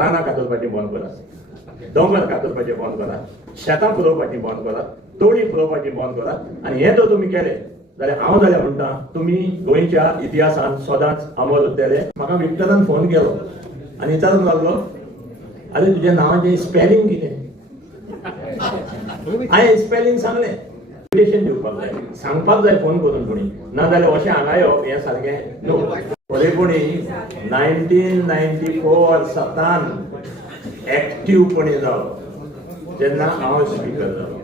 रानां कातरपाचें बंद करात, दोंगर कातरपाचें बंद करात, शेतां पुरोवपाचीं बंद करात, तवळी पुरोवपाचीं बंद करात. आनी हें जर तुमी केलें जाल्यार हांव जाल्यार म्हणटा तुमी गोंयच्या इतिहासान सदांच अमर उरतले. म्हाका विक्टरान फोन केलो आनी विचारूंक लागलो, अरे तुज्या नांवाचें स्पेलिंग कितें? हांवें स्पेलिंग सांगलें. इन्विटेशन दिवपाक जाय, सांगपाक जाय फोन करून कोणी, नाजाल्यार अशें हांगा येवप हें सारकें न्हू. खरेपणी 1994 7 एक्टिव्हपणी जालो जेन्ना हांव स्पीकर जालो.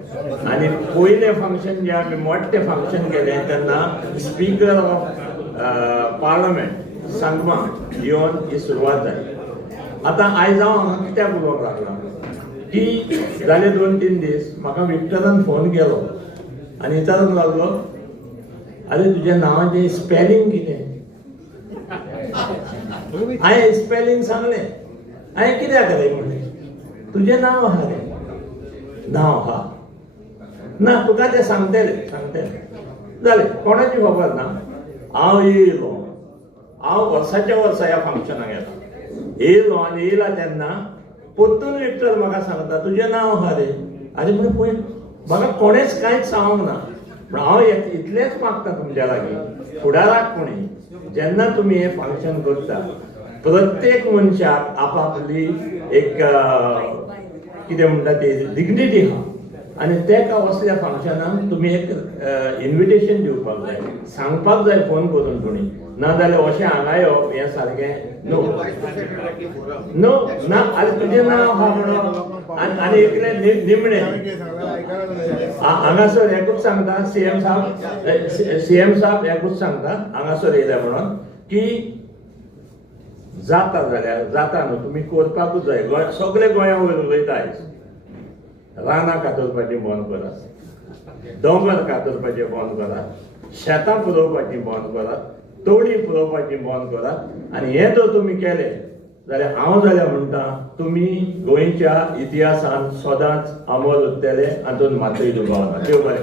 आनी पयलें फंक्शन जें आमी मोठ्ठें फंक्शन केलें तेन्ना स्पीकर ऑफ पार्लमेंट सांगमा येवन ही सुरवात जाली. आतां आयज हांव हांगा कित्याक उलोवंक लागला की जाले 2-3 दीस म्हाका विक्टरान फोन केलो आनी विचारूंक लागलो, अरे तुज्या नांवाचें स्पेलिंग कितें? हांवें स्पेलिंग सांगलें. हांवें कित्याक रे म्हणलें, तुजें नांव आहा रे. नांव आहा ना, तुका तें सांगतलें जालें. कोणाची खबर ना. हांव येयलो, हांव वर्साच्या वर्सा ह्या फंक्शनाक येता. येयलो आनी येयला तेन्ना परतून विक्टर म्हाका सांगता तुजें नांव आहा रे. अरे म्हण पळय, म्हाका कोणेच कांयच सांगूंक ना. पूण हांव इतलेंच मागता तुमच्या लागीं, फुडाराक कोणी जेन्ना तुमी हें फंक्शन करता, प्रत्येक मनशाक आपापली एक कितें म्हणटा ती डिग्निटी आहा. आनी तेका असल्या फंक्शनाक तुमी एक इन्विटेशन दिवपाक जाय, सांगपाक जाय फोन करून कोणी, नाजाल्यार अशें हांगा येवप हें सारकें न्हू. ना, आनी तुजें नांव आहा म्हणून आनी एकलें निमणें हांगासर एकूच सांगता, सीएम साहेब एकूच सांगता हांगासर येयल्या म्हणून की जाता जाल्यार जाता न्हू, तुमी करपाकूच जाय. सगळे गोंया वयर उलयता आयज. रानां कातरपाचीं बंद करात, दोंगर कातरपाचें बंद करात, शेतां पुरोवपाचीं बंद करात, तवळी पुरोवपाचीं बंद करात. आनी हें जर तुमी केलें जाल्यार हांव जाल्यार म्हणटा तुमी गोंयच्या इतिहासान सदांच अमर उरतले, हातूंत मातूय दुबाव ना. देव बरें.